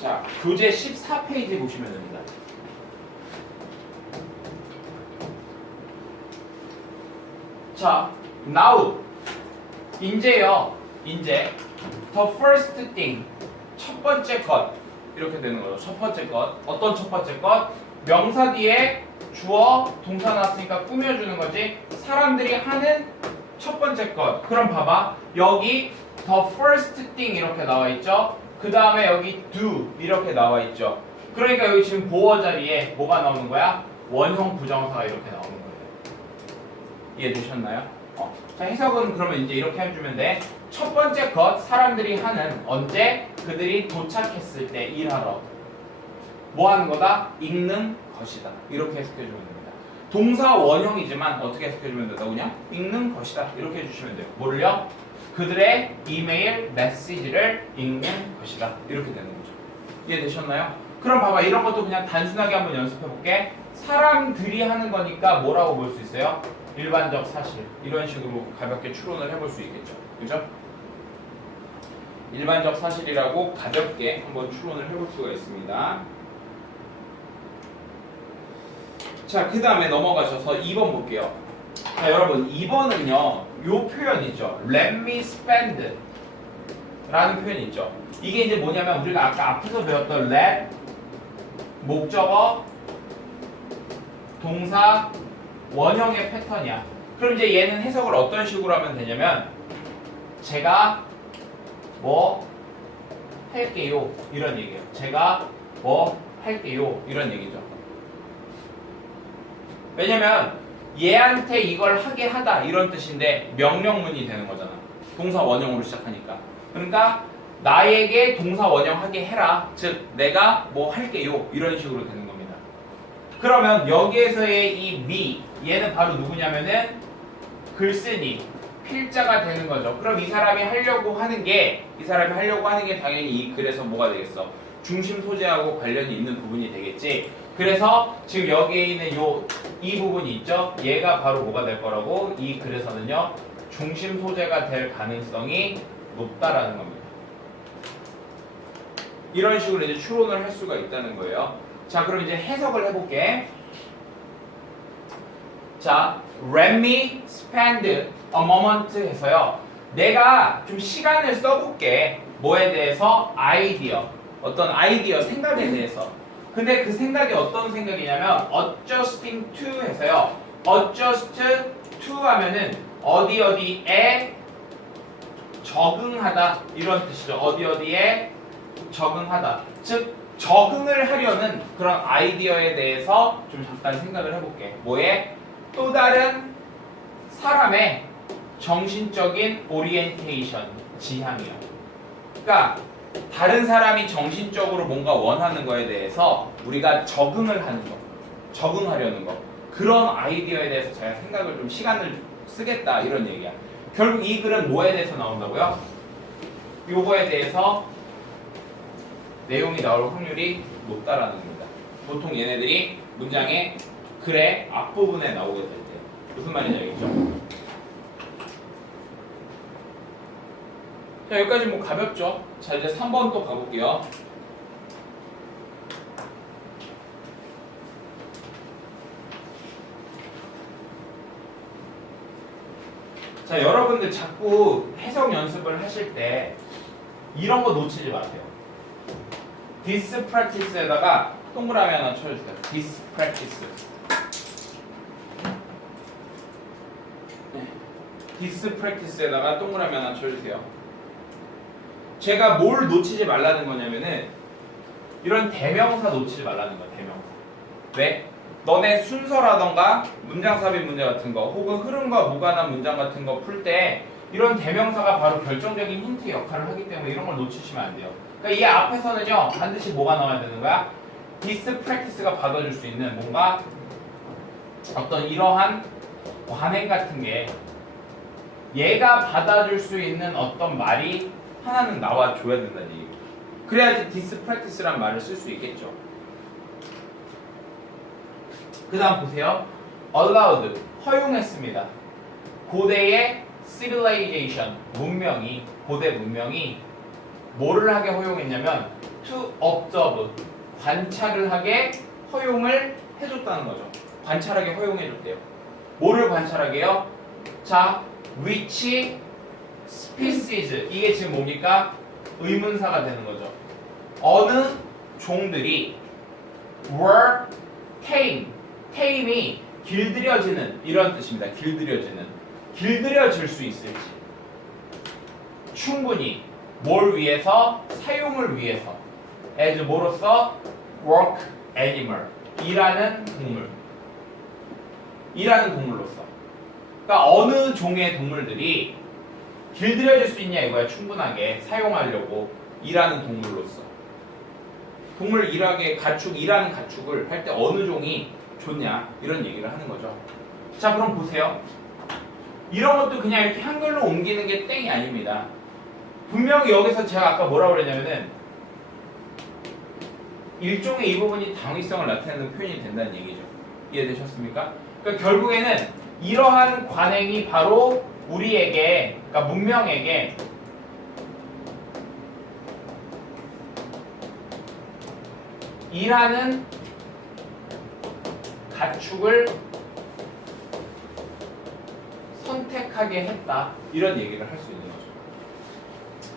자, 교재 14페이지 보시면 됩니다. 자, now 인제요. 인제 the first thing 첫 번째 것 이렇게 되는 거죠. 첫 번째 것. 어떤 첫 번째 것? 명사 뒤에 주어 동사 나왔으니까 꾸며주는 거지. 사람들이 하는 첫 번째 것. 그럼 봐봐. 여기 the first thing 이렇게 나와 있죠. 그 다음에 여기 do 이렇게 나와 있죠. 그러니까 여기 지금 보어 자리에 뭐가 나오는 거야? 원형 부정사가 이렇게 나오는 거예요. 이해되셨나요? 자, 해석은 그러면 이제 이렇게 해주면 돼. 첫 번째 것, 사람들이 하는 언제? 그들이 도착했을 때 일하러. 뭐 하는 거다? 읽는 것이다. 이렇게 해석해주면 됩니다. 동사 원형이지만 어떻게 해석해주면 된다고? 그냥 읽는 것이다. 이렇게 해주시면 돼요. 뭐를요? 그들의 이메일 메시지를 읽는 것이다. 이렇게 되는 거죠. 이해되셨나요? 그럼 봐봐. 이런 것도 그냥 단순하게 한번 연습해볼게. 사람들이 하는 거니까 뭐라고 볼 수 있어요? 일반적 사실. 이런 식으로 가볍게 추론을 해볼 수 있겠죠. 그죠? 일반적 사실이라고 가볍게 한번 추론을 해볼 수가 있습니다. 자, 그 다음에 넘어가셔서 2번 볼게요. 자, 여러분 2번은요. 요 표현 있죠. Let me spend 라는 표현이 있죠. 이게 이제 뭐냐면 우리가 아까 앞에서 배웠던 let 목적어 동사 원형의 패턴이야. 그럼 이제 얘는 해석을 어떤 식으로 하면 되냐면 제가 뭐 할게요 이런 얘기예요. 제가 뭐 할게요 이런 얘기죠. 왜냐면 얘한테 이걸 하게 하다 이런 뜻인데 명령문이 되는 거잖아. 동사 원형으로 시작하니까. 그러니까 나에게 동사 원형 하게 해라. 즉 내가 뭐 할게요 이런 식으로 되는 겁니다. 그러면 여기에서의 이 me 얘는 바로 누구냐면은 글쓴이 필자가 되는 거죠. 그럼 이 사람이 하려고 하는 게 당연히 이 글에서 뭐가 되겠어? 중심 소재하고 관련이 있는 부분이 되겠지. 그래서 지금 여기에 있는 이 부분이 있죠. 얘가 바로 뭐가 될 거라고 이 글에서는요 중심 소재가 될 가능성이 높다라는 겁니다. 이런 식으로 이제 추론을 할 수가 있다는 거예요. 자, 그럼 이제 해석을 해볼게. 자, let me spend a moment 해서요. 내가 좀 시간을 써볼게. 뭐에 대해서? 아이디어. 어떤 아이디어, 생각에 대해서. 근데 그 생각이 어떤 생각이냐면 adjusting to 해서요. adjust to 하면은 어디에 적응하다 이런 뜻이죠. 어디에 적응하다. 즉 적응을 하려는 그런 아이디어에 대해서 좀 잠깐 생각을 해볼게. 뭐에? 또 다른 사람의 정신적인 오리엔테이션, 지향이요. 그러니까 다른 사람이 정신적으로 뭔가 원하는 거에 대해서 우리가 적응을 하는 거, 적응하려는 거, 그런 아이디어에 대해서 제가 생각을 좀 시간을 쓰겠다 이런 얘기야. 결국 이 글은 뭐에 대해서 나온다고요? 요거에 대해서 내용이 나올 확률이 높다라는 겁니다. 보통 얘네들이 문장의 글의 앞부분에 나오게 될 때. 무슨 말인지 알겠죠? 자, 여기까지 뭐 가볍죠? 자, 이제 3번 또 가볼게요. 자, 여러분들 자꾸 해석 연습을 하실 때 이런 거 놓치지 마세요. this practice에다가 동그라미 하나 쳐주세요. this practice. this practice에다가 동그라미 하나 쳐주세요. 제가 뭘 놓치지 말라는 거냐면은 이런 대명사 놓치지 말라는 거야. 대명사. 왜? 너네 순서라던가 문장 삽입 문제 같은 거 혹은 흐름과 무관한 문장 같은 거 풀 때 이런 대명사가 바로 결정적인 힌트 역할을 하기 때문에 이런 걸 놓치시면 안 돼요. 그러니까 이 앞에서는요 반드시 뭐가 나와야 되는 거야? this practice가 받아줄 수 있는 뭔가 어떤 이러한 관행 같은 게 얘가 받아줄 수 있는 어떤 말이 하나는 나와줘야 된다는 얘기예요. 그래야지 this practice란 말을 쓸 수 있겠죠. 그 다음 보세요. allowed, 허용했습니다. 고대의 civilization, 문명이, 고대 문명이 뭐를 하게 허용했냐면 to observe 관찰을 하게 허용을 해줬다는 거죠. 관찰하게 허용해줬대요. 뭐를 관찰하게요? 자, which species 이게 지금 뭡니까? 의문사가 되는 거죠. 어느 종들이 were tame tame이 길들여지는 이런 뜻입니다. 길들여질 수 있을지 충분히 뭘 위해서? 사용을 위해서 as 뭐로서? work animal 일하는 동물로서 그러니까 어느 종의 동물들이 길들여질 수 있냐 이거야. 충분하게 사용하려고 일하는 동물로서 동물 일하는 가축을 할 때 어느 종이 좋냐 이런 얘기를 하는 거죠. 자 그럼 보세요. 이런 것도 그냥 이렇게 한글로 옮기는 게 땡이 아닙니다. 분명히 여기서 제가 아까 뭐라고 그랬냐면은 일종의 이 부분이 당위성을 나타내는 표현이 된다는 얘기죠. 이해되셨습니까? 그러니까 결국에는 이러한 관행이 바로 우리에게, 그러니까 문명에게 일하는 가축을 선택하게 했다. 이런 얘기를 할 수 있는 거죠.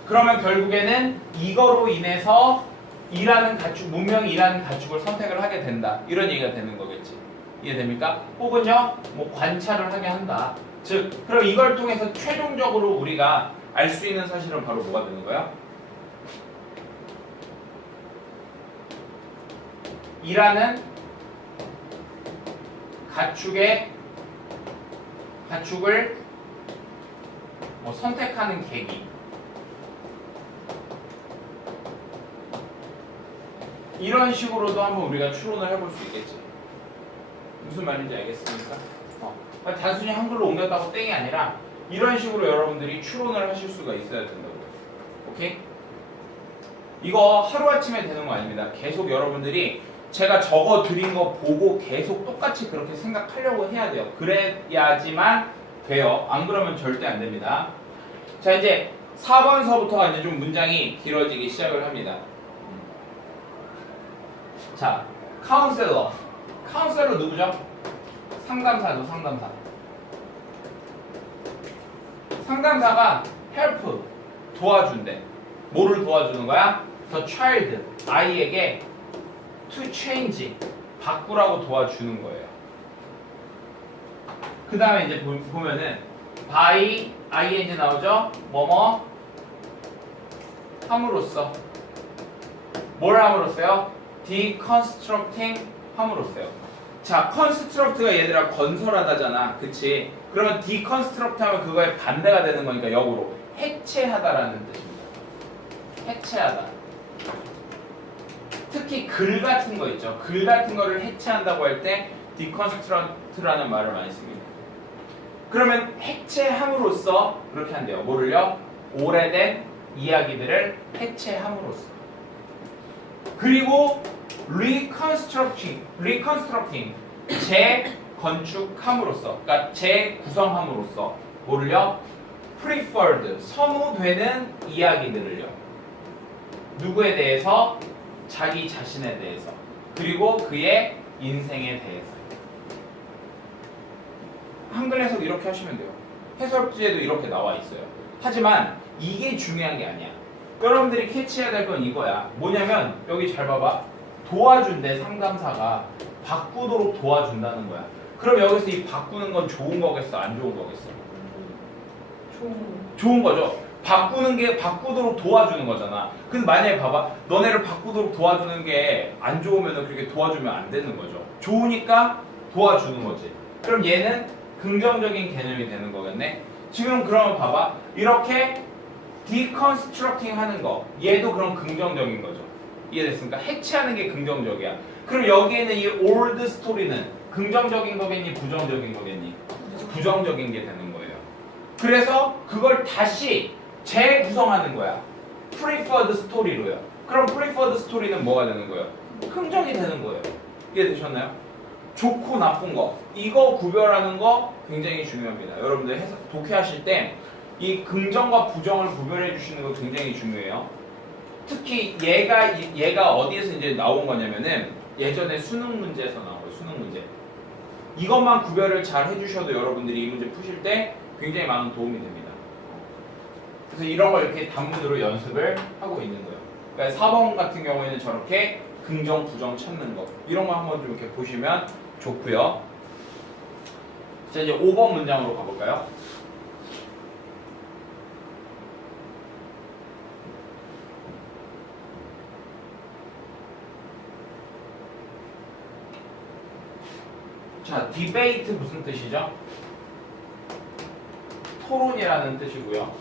그러면 결국에는 이거로 인해서 문명이 일하는 가축을 선택을 하게 된다. 이런 얘기가 되는 거겠지. 이해됩니까? 혹은요, 뭐 관찰을 하게 한다. 즉, 그럼 이걸 통해서 최종적으로 우리가 알 수 있는 사실은 바로 뭐가 되는 거야? 일하는 가축을 선택하는 계기. 이런 식으로도 한번 우리가 추론을 해볼 수 있겠지. 무슨 말인지 알겠습니까? 단순히 한글로 옮겼다고 땡이 아니라 이런 식으로 여러분들이 추론을 하실 수가 있어야 된다고요. 오케이? 이거 하루아침에 되는 거 아닙니다. 계속 여러분들이 제가 적어 드린 거 보고 계속 똑같이 그렇게 생각하려고 해야 돼요. 그래야지만 돼요. 안 그러면 절대 안 됩니다. 자, 이제 4번서부터가 이제 좀 문장이 길어지기 시작을 합니다. 자, 카운셀러 누구죠? 상담사죠, 상담사. 상담사가 help, 도와준대. 뭐를 도와주는 거야? The child, 아이에게 to change, 바꾸라고 도와주는 거예요. 그 다음에 이제 보면은 by, ing 나오죠? 뭐뭐 함으로써. 뭘 함으로써요? deconstructing 함으로써요. 자, construct가 얘들아 건설하다잖아. 그치? 그러면 deconstruct 하면 그거의 반대가 되는 거니까 역으로 해체하다라는 뜻입니다. 해체하다. 특히 글 같은 거 있죠. 글 같은 거를 해체한다고 할 때 deconstruct라는 말을 많이 씁니다. 그러면 해체함으로써 그렇게 한대요. 뭐를요? 오래된 이야기들을 해체함으로써. 그리고 reconstructing 재건축함으로써, 그러니까 재구성함으로써 뭐를요? preferred 선호되는 이야기들을요. 누구에 대해서? 자기 자신에 대해서. 그리고 그의 인생에 대해서. 한글 해석 이렇게 하시면 돼요. 해설지에도 이렇게 나와 있어요. 하지만 이게 중요한 게 아니야. 여러분들이 캐치해야 될 건 이거야. 뭐냐면 여기 잘 봐봐. 도와준대 상담사가 바꾸도록 도와준다는 거야. 그럼 여기서 이 바꾸는 건 좋은 거겠어? 안 좋은 거겠어? 좋은 거죠. 바꾸는 게 바꾸도록 도와주는 거잖아. 근데 만약에 봐봐. 너네를 바꾸도록 도와주는 게 안 좋으면 그렇게 도와주면 안 되는 거죠. 좋으니까 도와주는 거지. 그럼 얘는 긍정적인 개념이 되는 거겠네. 지금 그러면 봐봐. 이렇게 deconstructing 하는 거 얘도 그럼 긍정적인 거죠. 이해됐습니까? 해체하는 게 긍정적이야. 그럼 여기에는 이 old story는 긍정적인 거겠니? 부정적인 거겠니? 부정적인 게 되는 거예요. 그래서 그걸 다시 재구성하는 거야. preferred story로요. 그럼 preferred story는 뭐가 되는 거예요? 긍정이 되는 거예요. 이해되셨나요? 좋고 나쁜 거 이거 구별하는 거 굉장히 중요합니다. 여러분들 독해하실 때 이 긍정과 부정을 구별해 주시는 거 굉장히 중요해요. 특히 얘가 어디에서 이제 나온 거냐면은 예전에 수능 문제에서 나온 거예요. 수능 문제. 이것만 구별을 잘 해주셔도 여러분들이 이 문제 푸실 때 굉장히 많은 도움이 됩니다. 그래서 이런 걸 이렇게 단문으로 연습을 하고 있는 거예요. 그러니까 4번 같은 경우에는 저렇게 긍정, 부정 찾는 거 이런 거 한번 좀 이렇게 보시면 좋고요. 자, 이제 5번 문장으로 가볼까요? 자, 디베이트 무슨 뜻이죠? 토론이라는 뜻이고요.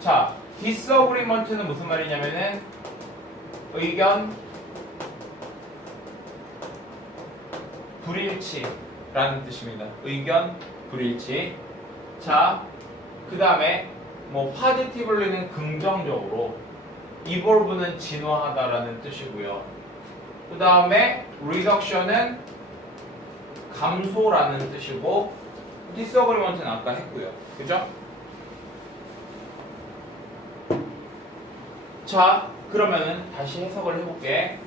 자, disagreement는 무슨 말이냐면은 의견 불일치라는 뜻입니다. 의견 불일치. 자, 그 다음에 뭐 positively는 긍정적으로, evolve는 진화하다라는 뜻이고요. 그 다음에 reduction은 감소라는 뜻이고, disagreement는 아까 했고요. 그죠? 자, 그러면은 다시 해석을 해볼게.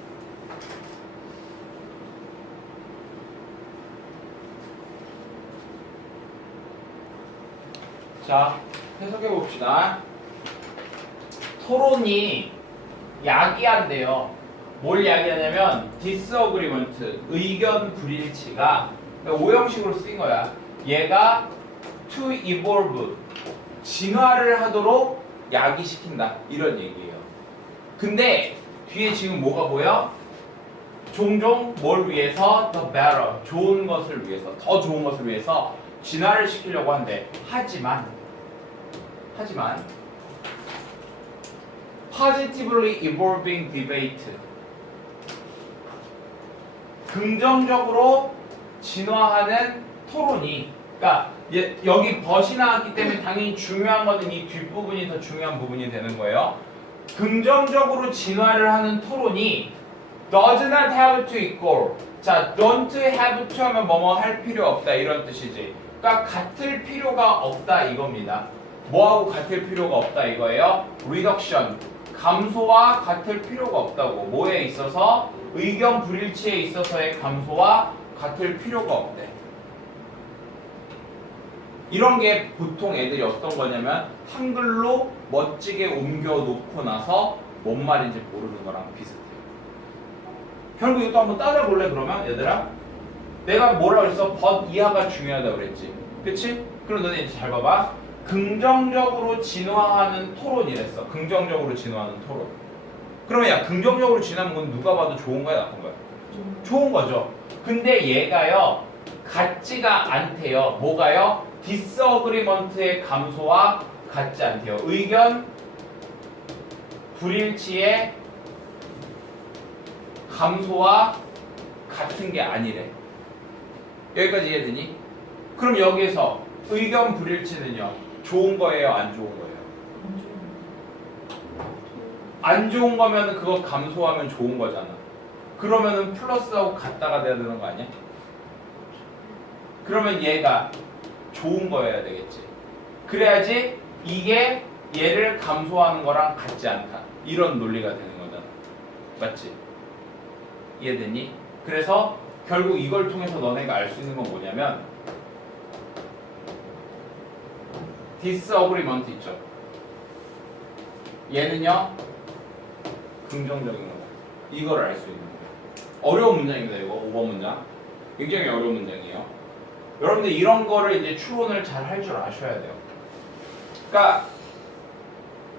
자, 해석해 봅시다. 토론이 야기한대요. 뭘 야기하냐면 disagreement, 의견 불일치가 오형식으로 쓰인 거야. 얘가 to evolve, 진화를 하도록 야기시킨다. 이런 얘기예요. 근데 뒤에 지금 뭐가 보여? 종종 뭘 위해서? The better, 좋은 것을 위해서, 더 좋은 것을 위해서 진화를 시키려고 한대. 하지만 positively evolving debate, 긍정적으로 진화하는 토론이, 그러니까 여기 벗이 나왔기 때문에 당연히 중요한 것은 이 뒷부분이 더 중요한 부분이 되는 거예요. 긍정적으로 진화를 하는 토론이 does not have to equal. 자, don't have to 하면 뭐뭐 할 필요 없다 이런 뜻이지. 그러니까 같을 필요가 없다 이겁니다. 뭐하고 같을 필요가 없다 이거예요? reduction, 감소와 같을 필요가 없다고. 뭐에 있어서? 의견 불일치에 있어서의 감소와 같을 필요가 없대. 이런 게 보통 애들이 어떤 거냐면 한글로 멋지게 옮겨 놓고 나서 뭔 말인지 모르는 거랑 비슷해요. 결국 이것도 한번 따져볼래 그러면 얘들아? 내가 뭐라 그랬어? 벗 이하가 중요하다고 그랬지. 그치? 그럼 너네 이제 잘 봐봐. 긍정적으로 진화하는 토론이랬어. 긍정적으로 진화하는 토론. 그러면 야, 긍정적으로 진화하는 건 누가 봐도 좋은 거야 나쁜 거야? 좋은 거죠. 근데 얘가요 같지가 않대요. 뭐가요? disagreement의 감소와 같지 않대요. 의견 불일치의 감소와 같은 게 아니래. 여기까지 이해되니? 그럼 여기에서 의견 불일치는요 좋은 거예요 안 좋은 거예요? 안 좋은 거면 그거 감소하면 좋은 거잖아. 그러면은 플러스하고 같다가 돼야 되는 거 아니야? 그러면 얘가 좋은 거여야 되겠지. 그래야지 이게 얘를 감소하는 거랑 같지 않다. 이런 논리가 되는 거잖아. 맞지? 이해됐니? 그래서 결국 이걸 통해서 너네가 알 수 있는 건 뭐냐면 disagreement 있죠. 얘는요 긍정적인 거다. 이걸 알 수 있는 거예요. 어려운 문장입니다. 이거 5번 문장 굉장히 어려운 문장이에요. 여러분들 이런 거를 이제 추론을 잘 할 줄 아셔야 돼요. 그러니까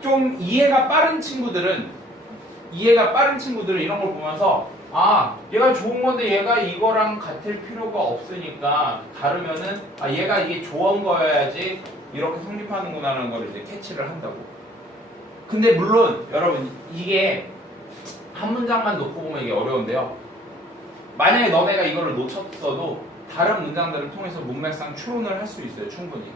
좀 이해가 빠른 친구들은 이런 걸 보면서 아 얘가 좋은 건데 얘가 이거랑 같을 필요가 없으니까 다르면은 아 얘가 이게 좋은 거여야지 이렇게 성립하는구나라는 걸 이제 캐치를 한다고. 근데 물론 여러분 이게 한 문장만 놓고 보면 이게 어려운데요. 만약에 너네가 이거를 놓쳤어도 다른 문장들을 통해서 문맥상 추론을 할 수 있어요. 충분히.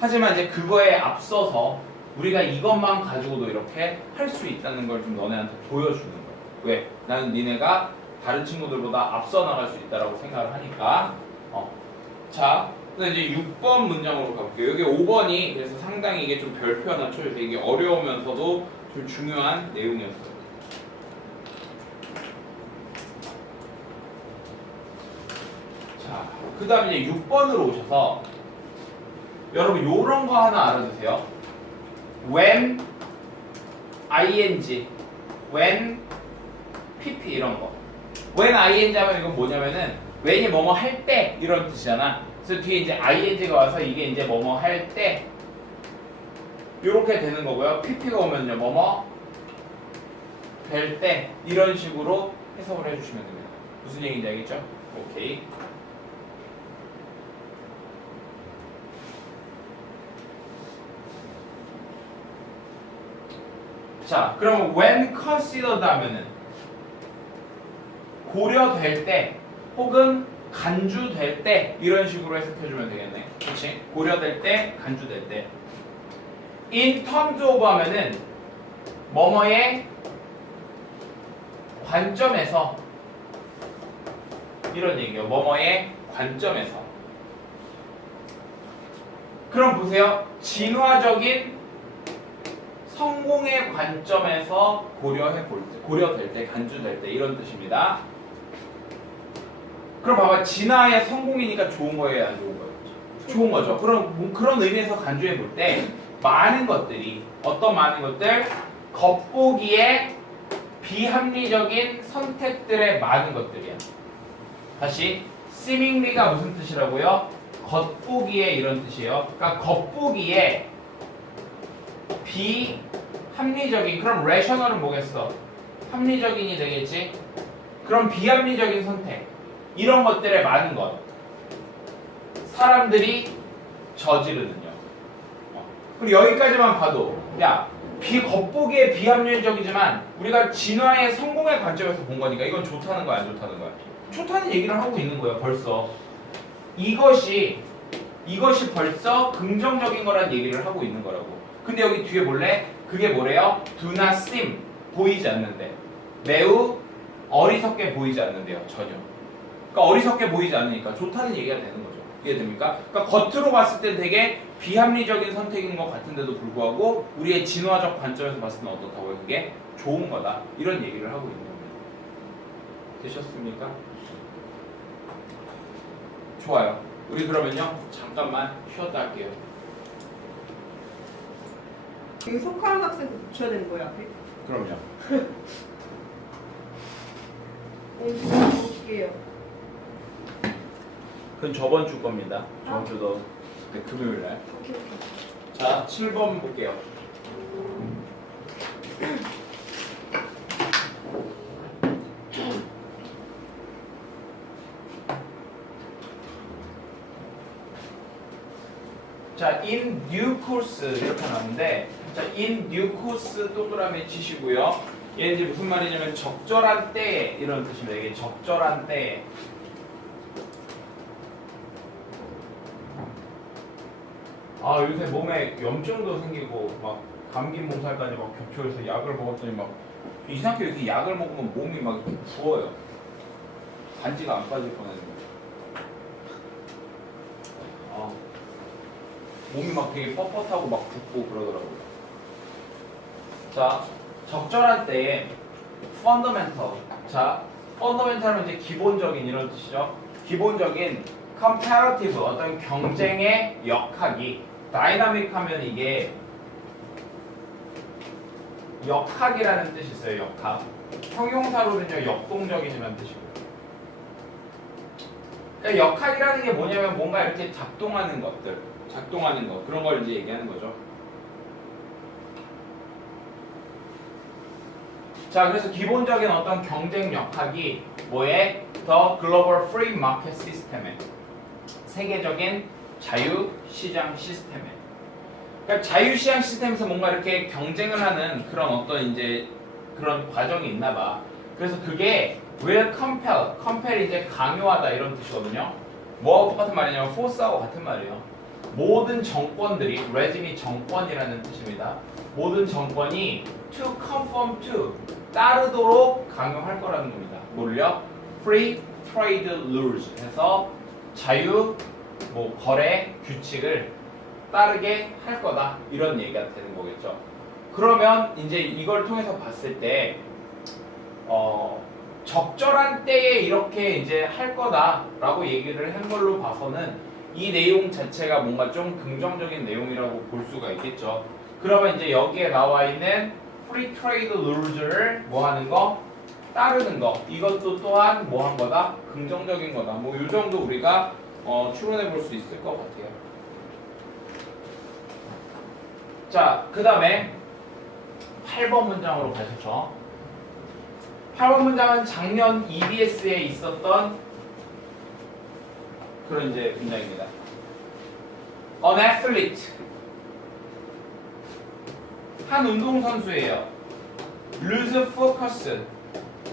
하지만 이제 그거에 앞서서 우리가 이것만 가지고도 이렇게 할 수 있다는 걸 좀 너네한테 보여주는 거예요. 왜? 나는 니네가 다른 친구들보다 앞서 나갈 수 있다고 생각을 하니까. 자, 그래서 이제 6번 문장으로 가볼게요. 여기 5번이 그래서 상당히 이게 좀 별표 하나 쳐주세요. 이게 어려우면서도 좀 중요한 내용이었어요. 자, 그 다음에 이제 6번으로 오셔서 여러분 요런 거 하나 알아두세요. when, ing, when, pp 이런 거. when ing 하면 이건 뭐냐면은 when이 뭐뭐 할 때 이런 뜻이잖아. 그래서 뒤에 이제 ing가 와서 이게 이제 뭐뭐 할 때 요렇게 되는 거고요. pp가 오면요 뭐뭐 될 때 이런 식으로 해석을 해주시면 됩니다. 무슨 얘기인지 알겠죠? 오케이. 자, 그러면 when considered 하면은 고려될 때 혹은 간주될 때 이런 식으로 해석해주면 되겠네. 그렇지? 고려될 때, 간주될 때. in terms of 하면은 뭐뭐의 관점에서 이런 얘기예요. 뭐뭐의 관점에서. 그럼 보세요. 진화적인 성공의 관점에서 고려될 때, 간주될 때 이런 뜻입니다. 그럼 봐봐. 진화의 성공이니까 좋은 거예요, 안 좋은 거예요? 좋은 거죠. 그럼 뭐 그런 의미에서 간주해 볼 때 많은 것들이 어떤 많은 것들 겉보기에 비합리적인 선택들의 많은 것들이야. 다시 seemingly가 무슨 뜻이라고요? 겉보기에 이런 뜻이에요. 그러니까 겉보기에 비합리적인 그럼 rational은 뭐겠어? 합리적인이 되겠지? 그럼 비합리적인 선택 이런 것들의 많은 것 사람들이 저지르는요. 그리고 여기까지만 봐도 야 겉보기에 비합리적이지만 우리가 진화의 성공의 관점에서 본 거니까 이건 좋다는 거야 안 좋다는 거야? 좋다는 얘기를 하고 있는 거예요 벌써. 이것이 벌써 긍정적인 거란 얘기를 하고 있는 거라고. 근데 여기 뒤에 볼래? 그게 뭐래요? Do not seem 보이지 않는데 매우 어리석게 보이지 않는데요 전혀. 그러니까 어리석게 보이지 않으니까 좋다는 얘기가 되는 거죠. 이해됩니까? 그러니까 겉으로 봤을 때 되게 비합리적인 선택인 것 같은데도 불구하고 우리의 진화적 관점에서 봤을 때는 어떻다고요? 그게 좋은 거다. 이런 얘기를 하고 있는 겁니다. 되셨습니까? 좋아요. 우리 그러면요 잠깐만 쉬었다 할게요. 여기 손가락 학생도 붙여야 되는 거야 앞에? 그럼요. 볼게요. 그건 저번 주 겁니다. 저번 주도 금요일 날. 오케이. 자, 7번 볼게요. 자, in due course 이렇게 나오는데 자, in due course 동그라미 치시고요. 얘는 이제 무슨 말이냐면 적절한 때에 이런 뜻입니다. 이게 적절한 때에. 아 요새 몸에 염증도 생기고 막 감기 몸살까지 막 겹쳐서 약을 먹었더니 막 이상하게 이렇게 약을 먹으면 몸이 막 이렇게 부어요. 반지가 안 빠질 뻔했는데. 몸이 막 되게 뻣뻣하고 막 붓고 그러더라고요. 자, 적절한 때에 fundamental. 자, fundamental은 이제 기본적인 이런 뜻이죠. 기본적인 comparative 어떤 경쟁의 역학이 dynamic 하면 이게 역학이라는 뜻이 있어요. 역학. 형용사로는요 역동적이라는 뜻이고요. 그러니까 역학이라는 게 뭐냐면 뭔가 이렇게 작동하는 것들, 작동하는 것 그런 걸 이제 얘기하는 거죠. 자, 그래서 기본적인 어떤 경쟁 역학이 뭐에? The Global Free Market System에 세계적인 자유시장 시스템에. 그러니까 자유시장 시스템에서 뭔가 이렇게 경쟁을 하는 그런 어떤 이제 그런 과정이 있나 봐. 그래서 그게 will compel 이제 강요하다 이런 뜻이거든요. 뭐하고 똑같은 말이냐면 force하고 같은 말이에요. 모든 정권들이 레짐이 정권이라는 뜻입니다. 모든 정권이 to conform to 따르도록 강요할 거라는 겁니다. 뭐를요? Free Trade Rules 해서 자유 뭐 거래 규칙을 따르게 할 거다 이런 얘기가 되는 거겠죠. 그러면 이제 이걸 통해서 봤을 때 적절한 때에 이렇게 이제 할 거다라고 얘기를 한 걸로 봐서는 이 내용 자체가 뭔가 좀 긍정적인 내용이라고 볼 수가 있겠죠. 그러면 이제 여기에 나와 있는 free trade rules를 뭐 하는 거? 따르는 거. 이것도 또한 뭐 한 거다? 긍정적인 거다. 뭐 이 정도 우리가 추론해 볼 수 있을 것 같아요. 자, 그 다음에 8번 문장으로 가셔서 8번 문장은 작년 EBS에 있었던 그런 이제 문장입니다. An athlete 한 운동선수예요. lose focus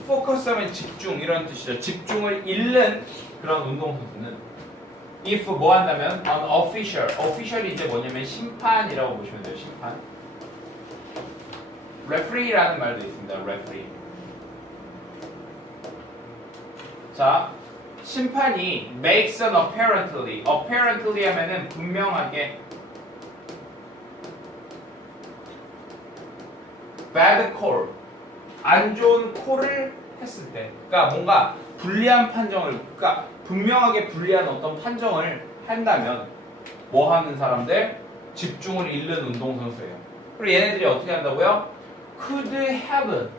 focus 하면 집중 이런 뜻이죠. 집중을 잃는 그런 운동선수는 if 뭐 한다면 an official official이 이제 뭐냐면 심판이라고 보시면 돼요. 심판 referee라는 말도 있습니다. referee 자 심판이 makes an apparently 하면은 분명하게 bad call 안 좋은 콜을 했을 때 그러니까 뭔가 불리한 판정을 그러니까 분명하게 불리한 어떤 판정을 한다면 뭐 하는 사람들? 집중을 잃는 운동선수예요. 그리고 얘네들이 어떻게 한다고요? could have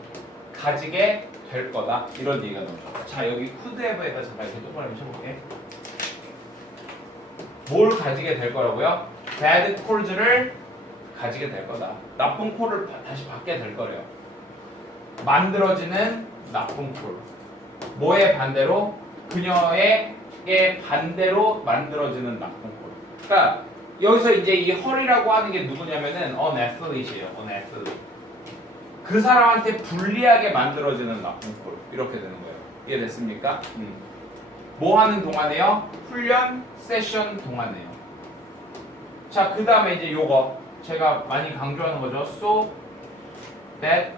가지게 될 거다 이런 얘기가 나오죠. 자 여기 could have에다 잠깐 이렇게 똑바로 한번 쳐볼게. 뭘 가지게 될 거라고요? bad calls를 가지게 될 거다. 나쁜 콜을 다시 받게 될 거래요. 만들어지는 나쁜 콜. 뭐의 반대로? 그녀의 반대로 만들어지는 나쁜 콜. 그러니까 여기서 이제 이 헐이라고 하는 게 누구냐면은 an athlete이에요. an athlete. 그 사람한테 불리하게 만들어지는 나쁜 콜. 이렇게 되는 거예요. 이해됐습니까? 뭐 하는 동안에요? 훈련 세션 동안에요. 자, 그 다음에 이제 요거 제가 많이 강조하는 거죠. so that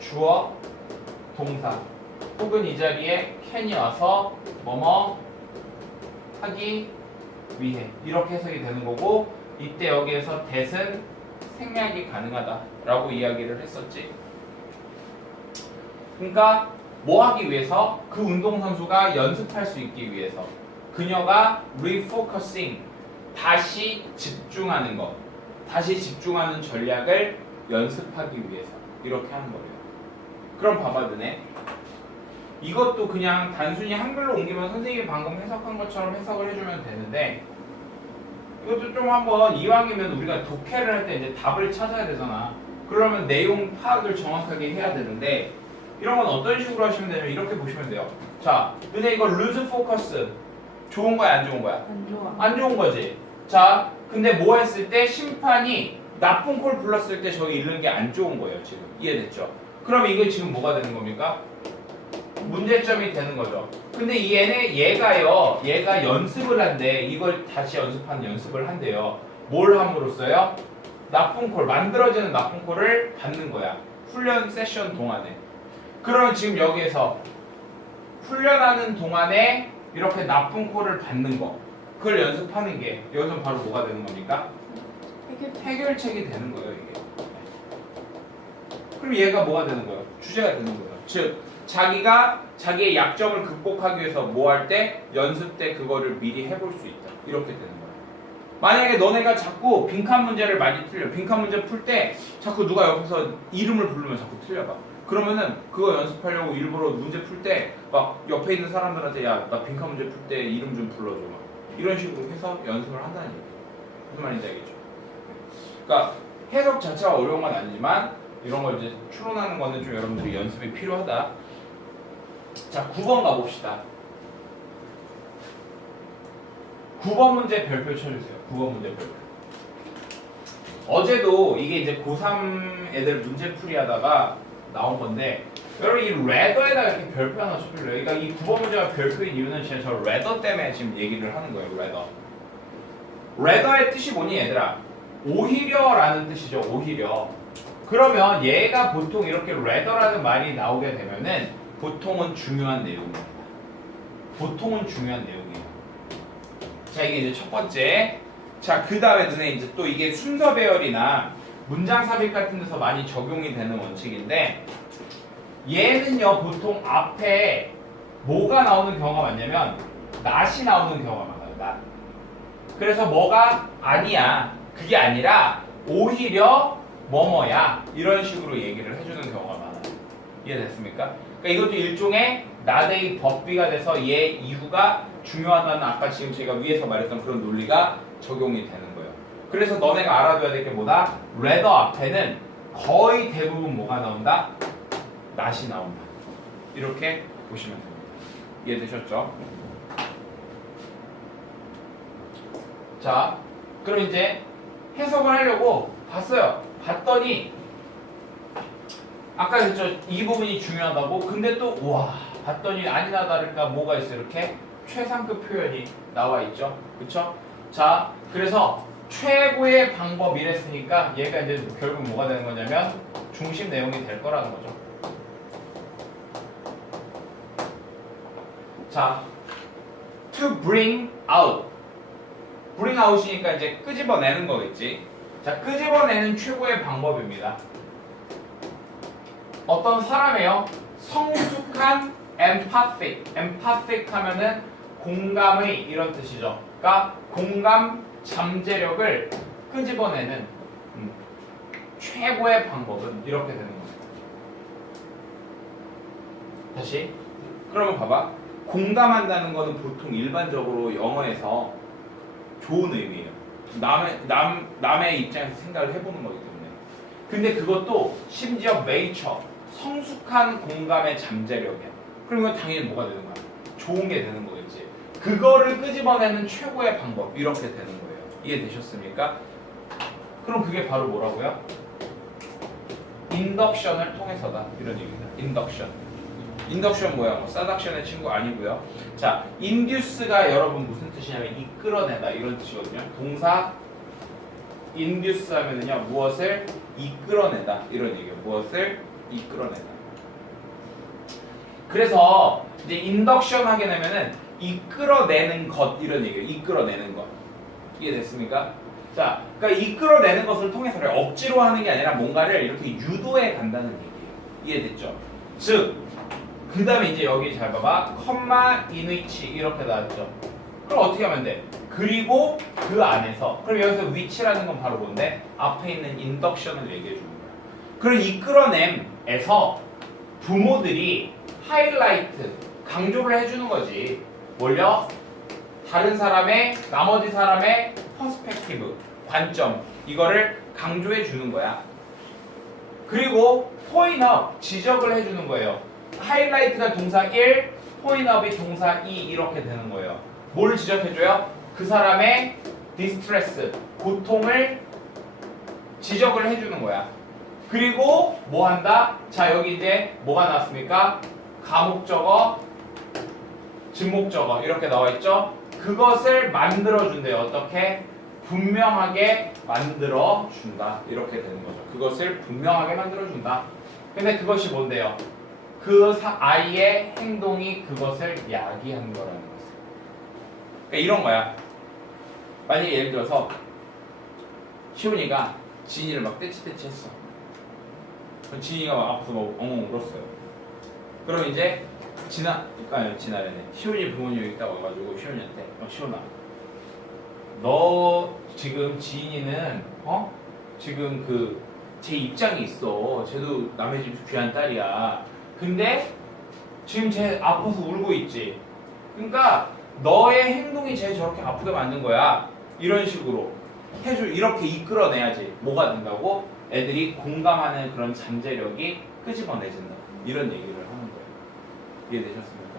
주어 동사 혹은 이 자리에 can이 와서 뭐뭐 하기 위해 이렇게 해석이 되는 거고 이때 여기에서 that은 생략이 가능하다라고 이야기를 했었지. 그러니까 뭐 하기 위해서? 그 운동선수가 연습할 수 있기 위해서 그녀가 refocusing 다시 집중하는 것 다시 집중하는 전략을 연습하기 위해서 이렇게 하는 거예요. 그럼 봐봐 너네 이것도 그냥 단순히 한글로 옮기면 선생님이 방금 해석한 것처럼 해석을 해주면 되는데 이것도 좀 한번 이왕이면 우리가 독해를 할 때 이제 답을 찾아야 되잖아. 그러면 내용 파악을 정확하게 해야 되는데 이런 건 어떤 식으로 하시면 되냐면 이렇게 보시면 돼요. 자, 너네 이거 lose focus 좋은 거야 안 좋은 거야? 안 좋아. 안 좋은 거지. 자, 근데 뭐 했을 때 심판이 나쁜 콜 불렀을 때 저기 잃는 게 안 좋은 거예요. 지금 이해됐죠? 그럼 이게 지금 뭐가 되는 겁니까? 문제점이 되는 거죠. 근데 얘가 연습을 한대. 이걸 다시 연습하는 연습을 한대요. 뭘 함으로써요? 나쁜 콜, 만들어지는 나쁜 콜을 받는 거야. 훈련 세션 동안에. 그러면 지금 여기에서 훈련하는 동안에 이렇게 나쁜 콜을 받는 거. 그걸 연습하는 게 여기서 바로 뭐가 되는 겁니까? 해결책이 되는 거예요, 이게. 그럼 얘가 뭐가 되는 거예요? 주제가 되는 거예요. 즉, 자기가 자기의 약점을 극복하기 위해서 뭐 할 때? 연습 때 그거를 미리 해볼 수 있다. 이렇게 되는 거예요. 만약에 너네가 자꾸 빈칸 문제를 많이 틀려. 빈칸 문제 풀 때 자꾸 누가 옆에서 이름을 부르면 자꾸 틀려봐. 그러면은 그거 연습하려고 일부러 문제 풀 때 막 옆에 있는 사람들한테 야, 나 빈칸 문제 풀 때 이름 좀 불러줘. 막 이런 식으로 해서 연습을 한다는 얘기예요. 무슨 말인지 알겠죠? 그러니까 해석 자체가 어려운 건 아니지만 이런 걸 이제 추론하는 거는 좀 여러분들이 연습이 필요하다. 자, 9번 가봅시다. 9번 문제 별표 쳐주세요. 9번 문제 별표. 어제도 이게 이제 고3 애들 문제풀이 하다가 나온 건데 여러분 이 레더에다가 이렇게 별표 하나 쳐줄래요? 그러니까 이 9번 문제가 별표인 이유는 진짜 저 레더 때문에 지금 얘기를 하는 거예요. 레더. 레더의 뜻이 뭐니 얘들아? 오히려라는 뜻이죠. 오히려. 그러면 얘가 보통 이렇게 레더라는 말이 나오게 되면은 보통은 중요한 내용입니다. 보통은 중요한 내용이에요. 자, 이게 이제 첫 번째. 자, 그 다음에 눈에 이제 또 이게 순서 배열이나 문장 삽입 같은 데서 많이 적용이 되는 원칙인데, 얘는요, 보통 앞에 뭐가 나오는 경우가 많냐면, not이 나오는 경우가 많아요, not. 그래서 뭐가 아니야. 그게 아니라, 오히려 뭐뭐야. 이런 식으로 얘기를 해주는 경우가 많아요. 이해됐습니까? 그러니까 이것도 일종의 not의 법비가 돼서 얘 이유가 중요하다는 아까 지금 제가 위에서 말했던 그런 논리가 적용이 되는 거예요. 그래서 너네가 알아둬야 될 게 뭐다? rather 앞에는 거의 대부분 뭐가 나온다? not이 나온다. 이렇게 보시면 됩니다. 이해되셨죠? 자, 그럼 이제 해석을 하려고 봤어요. 봤더니 아까 그랬죠? 이 부분이 중요하다고. 근데 또 우와, 봤더니 아니나 다를까 뭐가 있어. 이렇게 최상급 표현이 나와 있죠. 그쵸? 자, 그래서 최고의 방법 이랬으니까 얘가 이제 결국 뭐가 되는 거냐면 중심 내용이 될 거라는 거죠. 자, to bring out. bring out이니까 이제 끄집어내는 거겠지. 자, 끄집어내는 최고의 방법입니다. 어떤 사람이에요? 성숙한 empathic. empathic 하면은 공감의 이런 뜻이죠. 그러니까 공감 잠재력을 끄집어내는 최고의 방법은 이렇게 되는 겁니다. 다시. 그러면 봐봐. 공감한다는 거는 보통 일반적으로 영어에서 좋은 의미예요. 남의 입장에서 생각을 해보는 거기 때문에. 근데 그것도 심지어 메이처, 성숙한 공감의 잠재력이야. 그러면 당연히 뭐가 되는 거야? 좋은 게 되는 거겠지. 그거를 끄집어내는 최고의 방법, 이렇게 되는 거예요. 이해되셨습니까? 그럼 그게 바로 뭐라고요? 인덕션을 통해서다. 이런 얘기입니다. 인덕션. 인덕션 뭐야? 뭐 사닥션의 친구 아니고요. 자, induce가 여러분 무슨 뜻이냐면 이끌어내다 이런 뜻이거든요. 동사 induce 하면은요 무엇을 이끌어내다 이런 얘기예요. 무엇을 이끌어내다. 그래서 이제 인덕션 하게 되면은 이끌어내는 것 이런 얘기예요. 이끌어내는 것. 이해됐습니까? 자, 그러니까 이끌어내는 것을 통해서를 억지로 하는 게 아니라 뭔가를 이렇게 유도해 간다는 얘기예요. 이해됐죠? 즉, 그 다음에 이제 여기 잘 봐봐. 컴마 인위치 이렇게 나왔죠. 그럼 어떻게 하면 돼? 그리고 그 안에서. 그럼 여기서 위치라는 건 바로 뭔데? 앞에 있는 인덕션을 얘기해 주는 거야. 그럼 이끌어냄에서 부모들이 하이라이트, 강조를 해주는 거지. 뭘요? 다른 사람의, 나머지 사람의 퍼스펙티브, 관점, 이거를 강조해 주는 거야. 그리고 포인업, 지적을 해주는 거예요. 하이라이트가 동사 1, 포인업이 동사 2 이렇게 되는 거예요. 뭘 지적해줘요? 그 사람의 디스트레스, 고통을 지적을 해주는 거야. 그리고 뭐 한다? 자, 여기 이제 뭐가 나왔습니까? 가목적어, 즉목적어 이렇게 나와 있죠? 그것을 만들어준대요. 어떻게? 분명하게 만들어준다. 이렇게 되는 거죠. 그것을 분명하게 만들어준다. 근데 그것이 뭔데요? 그 아이의 행동이 그것을 야기한 거라는 거죠. 그러니까 이런 거야. 만약에 예를 들어서 시온이가 지인이를 막 떼치떼치 했어. 지인이가 막 아파서 막 엉엉 울었어요. 그럼 이제 지나래네. 시온이 부모님 여기 딱 와가지고 시온이한테 시온아, 너 지금 지인이는 지금 그 제 입장이 있어. 쟤도 남의 집 귀한 딸이야. 근데 지금 쟤 아파서 울고 있지. 그러니까 너의 행동이 쟤 저렇게 아프게 만든 거야. 이런 식으로 이렇게 이끌어내야지 뭐가 된다고? 애들이 공감하는 그런 잠재력이 끄집어내진다. 이런 얘기를 하는 거예요. 이해되셨습니까?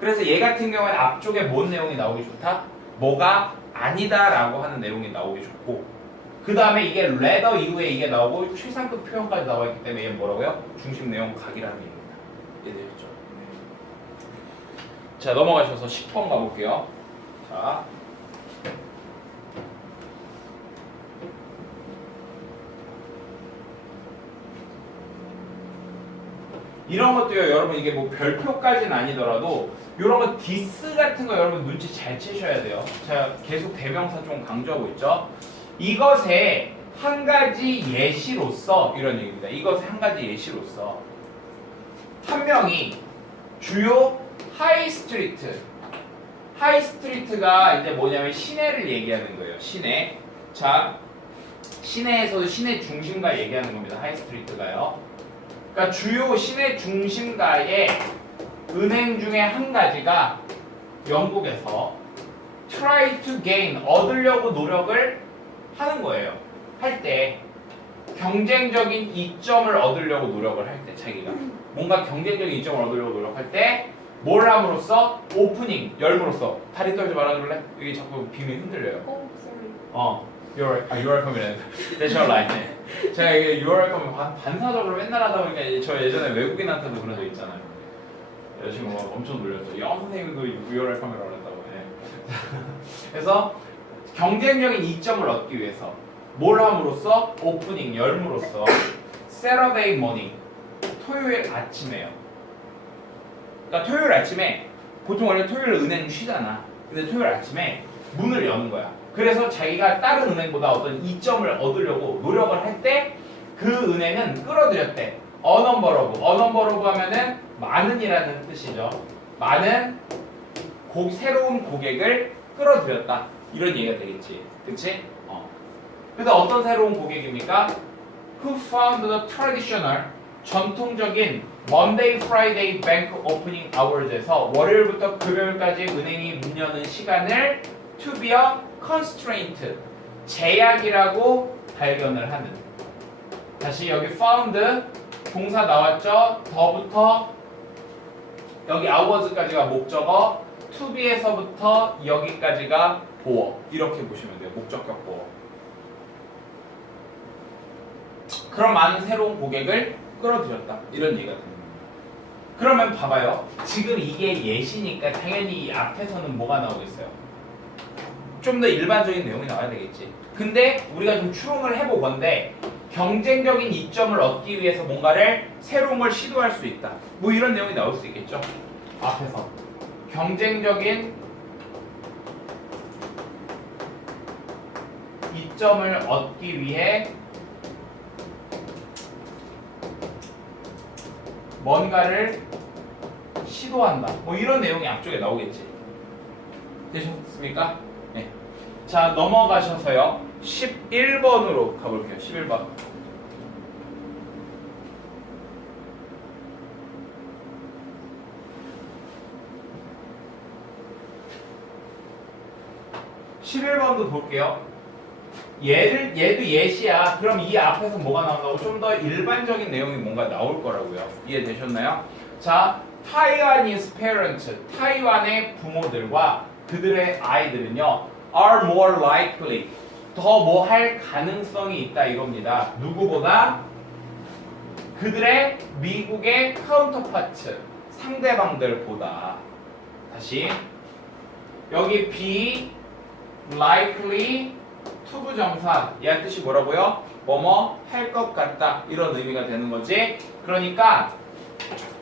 그래서 얘 같은 경우에는 앞쪽에 뭔 내용이 나오기 좋다? 뭐가 아니다라고 하는 내용이 나오기 좋고, 그 다음에 이게 레더 이후에 이게 나오고 최상급 표현까지 나와 있기 때문에 얘는 뭐라고요? 중심 내용 각이라는 얘기입니다. 이해되셨죠? 자, 넘어가셔서 10번 가볼게요. 자, 이런 것도요, 여러분 이게 뭐 별표까지는 아니더라도 이런 거 디스 같은 거 여러분 눈치 잘 채셔야 돼요. 제가 계속 대명사 좀 강조하고 있죠. 이것의 한 가지 예시로서 이런 얘기입니다. 이것의 한 가지 예시로서 한 명이 주요 하이스트리트 하이스트리트가 이제 뭐냐면 시내를 얘기하는 거예요. 시내. 자, 시내에서도 시내 중심가 얘기하는 겁니다. 하이스트리트가요. 그러니까 주요 시내 중심가의 은행 중에 한 가지가 영국에서 try to gain 얻으려고 노력을 하는 거예요. 할 때 경쟁적인 이점을 얻으려고 노력을 할 때 자기가 뭔가 경쟁적인 이점을 얻으려고 노력할 때 뭘 함으로써 오프닝 열므로써 다리 떨지 말아줄래? 여기 자꾸 빔이 흔들려요. sorry. You're welcome이라는 That's your line. 네. 제가 이게 You're welcome 반사적으로 맨날 하다 보니까 저 예전에 외국인한테도 그런 적 있잖아요. 여자친구 막 엄청 놀렸죠. 야 선생님도 You're welcome이라고 했다고. 네. 그래서 경쟁적인 이점을 얻기 위해서 뭘 함으로써 오프닝 열므로써 Saturday morning 토요일 아침에요. 그러니까 토요일 아침에 보통 원래 토요일 은행 쉬잖아. 근데 토요일 아침에 문을 여는 거야. 그래서 자기가 다른 은행보다 어떤 이점을 얻으려고 노력을 할 때 그 은행은 끌어들였대. A number of 하면은 많은이라는 뜻이죠. 많은 새로운 고객을 끌어들였다. 이런 얘기가 되겠지. 그치? 근데 어떤 새로운 고객입니까? Who found the traditional 전통적인 Monday, Friday bank opening hours에서 월요일부터 금요일까지 은행이 문 여는 시간을 to be a constraint 제약이라고 발견을 하는. 다시 여기 found 동사 나왔죠? 더부터 여기 hours까지가 목적어, to be에서부터 여기까지가 보어. 이렇게 보시면 돼요. 목적격 보어. 그런 많은 새로운 고객을 끌어들였다. 이런 얘기가 됩니다. 그러면 봐봐요. 지금 이게 예시니까 당연히 이 앞에서는 뭐가 나오겠어요? 좀 더 일반적인 내용이 나와야 되겠지. 근데 우리가 좀 추론을 해보건데 경쟁적인 이점을 얻기 위해서 뭔가를 새로운 걸 시도할 수 있다. 뭐 이런 내용이 나올 수 있겠죠. 앞에서 경쟁적인 이점을 얻기 위해 뭔가를 시도한다. 뭐 이런 내용이 앞쪽에 나오겠지. 되셨습니까? 네. 자, 넘어가셔서요. 11번으로 가볼게요. 11번. (11번도) 볼게요. 얘도 예시야. 그럼 이 앞에서 뭐가 나온다고? 좀 더 일반적인 내용이 뭔가 나올 거라고요. 이해되셨나요? 자, 타이완ese parents, 타이완의 부모들과 그들의 아이들은요, are more likely, 더 뭐 할 가능성이 있다 이겁니다. 누구보다? 그들의 미국의 카운터파트, 상대방들보다. 다시 여기 be likely 투부정사, 얘 뜻이 뭐라고요? 뭐뭐 할 것 같다 이런 의미가 되는 거지. 그러니까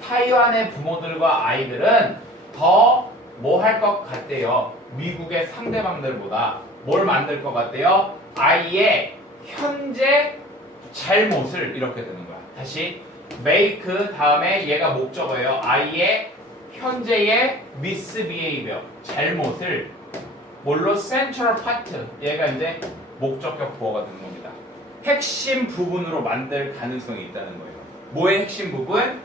타이완의 부모들과 아이들은 더 뭐 할 것 같대요. 미국의 상대방들보다 뭘 만들 것 같대요? 아이의 현재 잘못을 이렇게 되는 거야. 다시 make 다음에 얘가 목적어예요. 아이의 현재의 misbehavior 잘못을 뭘로 central part 얘가 이제 목적격 보어가 되는 겁니다. 핵심 부분으로 만들 가능성이 있다는 거예요. 뭐의 핵심 부분?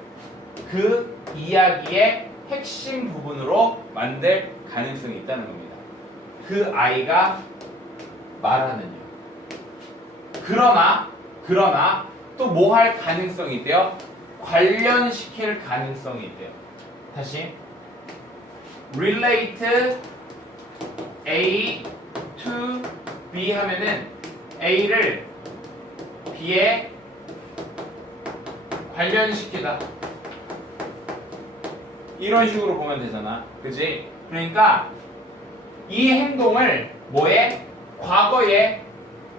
그 이야기의 핵심 부분으로 만들 가능성이 있다는 겁니다. 그 아이가 말하는요. 그러나 또 뭐 할 가능성이 있대요? 관련시킬 가능성이 있대요. 다시 relate A to B 하면은 A를 B에 관련시키다. 이런 식으로 보면 되잖아. 그지? 그러니까 이 행동을 뭐에? 과거에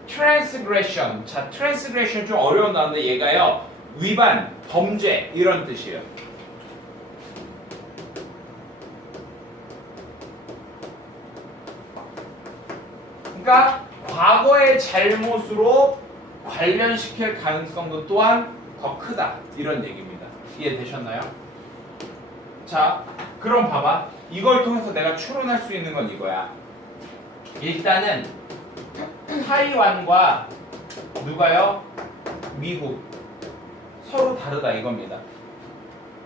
transgression. 자, transgression 좀 어려운 단어인데 얘가요. 위반, 범죄 이런 뜻이에요. 그러니까 과거의 잘못으로 관련시킬 가능성도 또한 더 크다. 이런 얘기입니다. 이해되셨나요? 자, 그럼 봐봐. 이걸 통해서 내가 추론할 수 있는 건 이거야. 일단은 타이완과 누가요? 미국. 서로 다르다 이겁니다.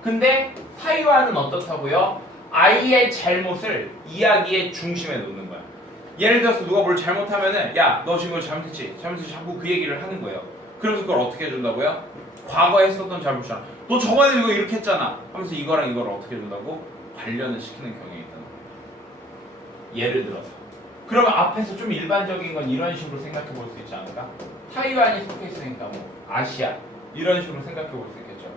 근데 타이완은 어떻다고요? 아이의 잘못을 이야기의 중심에 놓는 거야. 예를 들어서 누가 뭘 잘못하면은 야, 너 지금 이거 잘못했지? 잘못했지? 자꾸 그 얘기를 하는 거예요. 그러면서 그걸 어떻게 해준다고요? 과거에 했었던 잘못이잖아. 너 저번에 이거 이렇게 했잖아. 하면서 이거랑 이걸 어떻게 해준다고? 관련을 시키는 경향이 있다는 거예요. 예를 들어서. 그러면 앞에서 좀 일반적인 건 이런 식으로 생각해 볼 수 있지 않을까? 타이완이 속해 있으니까 뭐 아시아 이런 식으로 생각해 볼 수 있겠죠.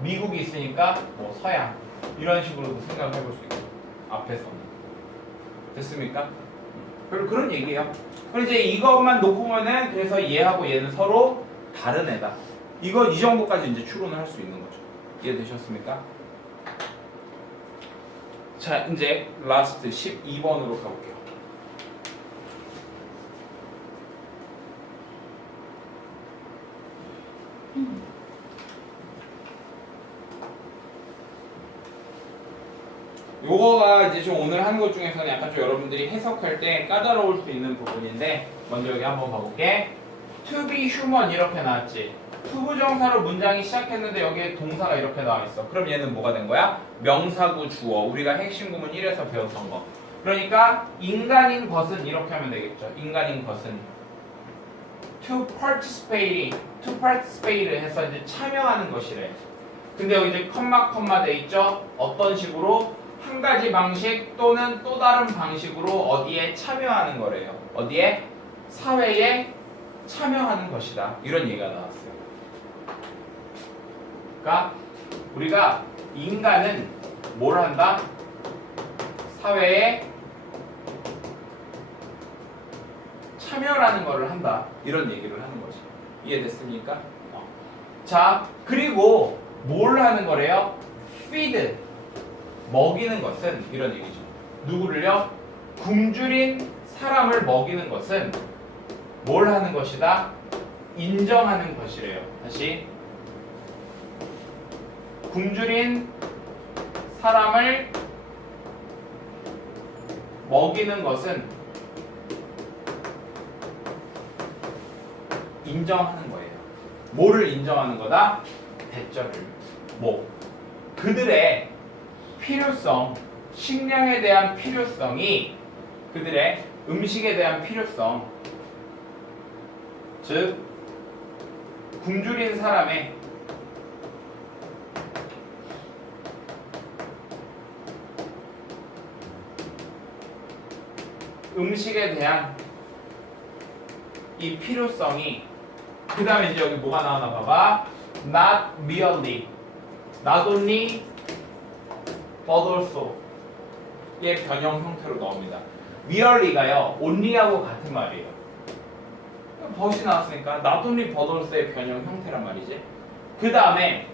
미국이 있으니까 뭐 서양 이런 식으로도 생각을 해볼 수 있고 앞에서 됐습니까? 별로 그런 얘기예요. 그럼 이제 이것만 놓고 보면은 그래서 얘하고 얘는 서로 다른 애다. 이거 이 정도까지 이제 추론을 할 수 있는 거죠. 이해되셨습니까? 자, 이제 라스트 12번으로 가볼게요. 요거가 이제 좀 오늘 하는 것 중에서는 약간 좀 여러분들이 해석할 때 까다로울 수 있는 부분인데 먼저 여기 한번 봐볼게. To be human 이렇게 나왔지. 투부정사로 문장이 시작했는데 여기에 동사가 이렇게 나와 있어. 그럼 얘는 뭐가 된 거야? 명사구 주어. 우리가 핵심 구문 1에서 배웠던 거. 그러니까 인간인 것은 이렇게 하면 되겠죠. 인간인 것은 to participate 해서 이제 참여하는 것이래. 근데 여기 이제 컴마 돼 있죠. 어떤 식으로? 한 가지 방식 또는 또 다른 방식으로 어디에 참여하는 거래요. 어디에? 사회에 참여하는 것이다. 이런 얘기가 나왔어요. 그러니까 우리가 인간은 뭘 한다? 사회에 참여라는 거를 한다. 이런 얘기를 하는 거지. 이해됐습니까? 자, 그리고 뭘 하는 거래요? feed. 먹이는 것은 이런 얘기죠. 누구를요? 굶주린 사람을 먹이는 것은 뭘 하는 것이다? 인정하는 것이래요. 다시. 굶주린 사람을 먹이는 것은 인정하는 거예요. 뭐를 인정하는 거다? 대절을. 뭐? 그들의 필요성, 식량에 대한 필요성이 그들의 음식에 대한 필요성, 즉 굶주린 사람의 음식에 대한 이 필요성이 그 다음에 이제 여기 뭐가 나오나 봐봐. Not merely, not only, but also 의 변형 형태로 나옵니다. merely가요 only하고 같은 말이에요. but이 나왔으니까 not only but also의 변형 형태란 말이지. 그 다음에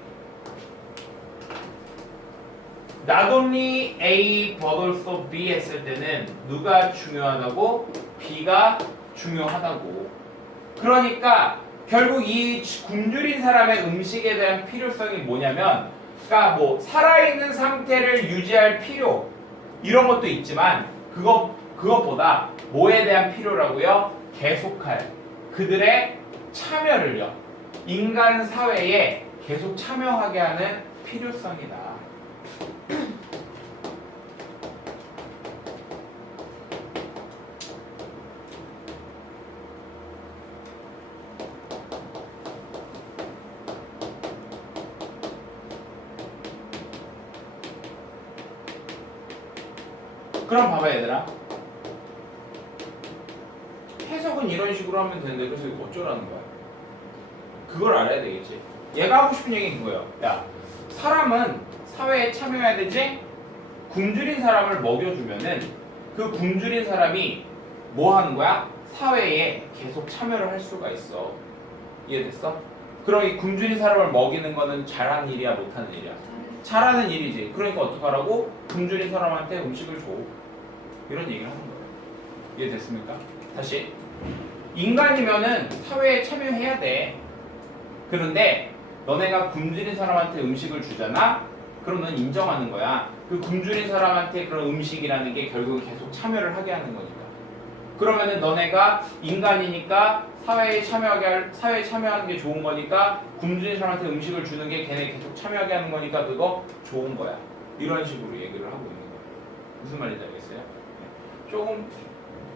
not only A but also B 했을 때는 누가 중요하다고? B가 중요하다고. 그러니까 결국 이 굶주린 사람의 음식에 대한 필요성이 뭐냐면, 그러니까 뭐 살아있는 상태를 유지할 필요 이런 것도 있지만 그것보다 뭐에 대한 필요라고요? 계속할 그들의 참여를요. 인간 사회에 계속 참여하게 하는 필요성이다. 그럼 봐봐 얘들아. 해석은 이런 식으로 하면 되는데 그래서 이거 어쩌라는 거야? 그걸 알아야 되겠지. 얘가 하고 싶은 얘기는 그거예요. 야, 사람은 사회에 참여해야 되지? 굶주린 사람을 먹여주면은 그 굶주린 사람이 뭐 하는 거야? 사회에 계속 참여를 할 수가 있어. 이해됐어? 그럼 이 굶주린 사람을 먹이는 거는 잘하는 일이야, 못하는 일이야? 잘하는 일이지. 그러니까 어떡하라고? 굶주린 사람한테 음식을 줘. 이런 얘기를 하는 거예요. 이해됐습니까? 다시. 인간이면은 사회에 참여해야 돼. 그런데 너네가 굶주린 사람한테 음식을 주잖아? 그럼 넌 인정하는 거야. 그 굶주린 사람한테 그런 음식이라는 게 결국은 계속 참여를 하게 하는 거니까. 그러면은 너네가 인간이니까 사회에 참여하는 게 좋은 거니까 굶주린 사람한테 음식을 주는 게 걔네 계속 참여하게 하는 거니까 그거 좋은 거야. 이런 식으로 얘기를 하고 있는 거야. 무슨 말인지 알겠어요? 조금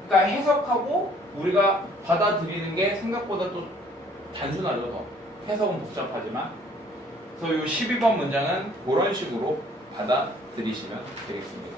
그러니까 해석하고 우리가 받아들이는 게 생각보다 또 단순하죠. 더. 해석은 복잡하지만 그래서 이 12번 문장은 그런 식으로 받아들이시면 되겠습니다.